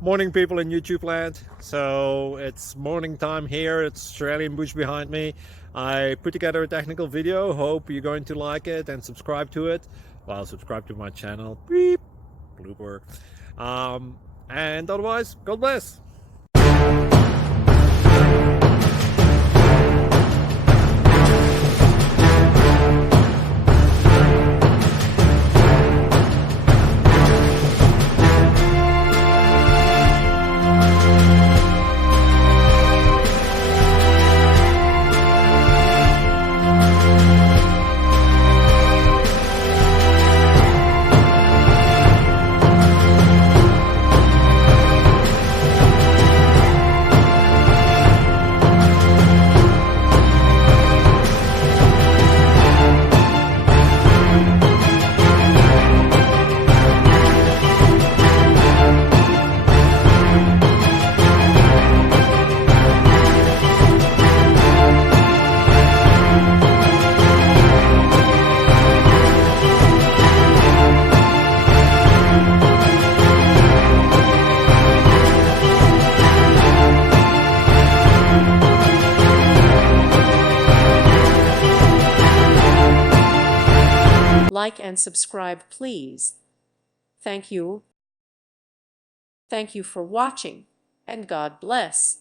Morning, people in YouTube land. So it's morning time here. It's Australian bush behind me. I put together a technical video. Hope you're going to like it and subscribe to it. Well, subscribe to my channel. Beep. Blooper. And otherwise, God bless. Like and subscribe, please. Thank you. Thank you for watching, and God bless.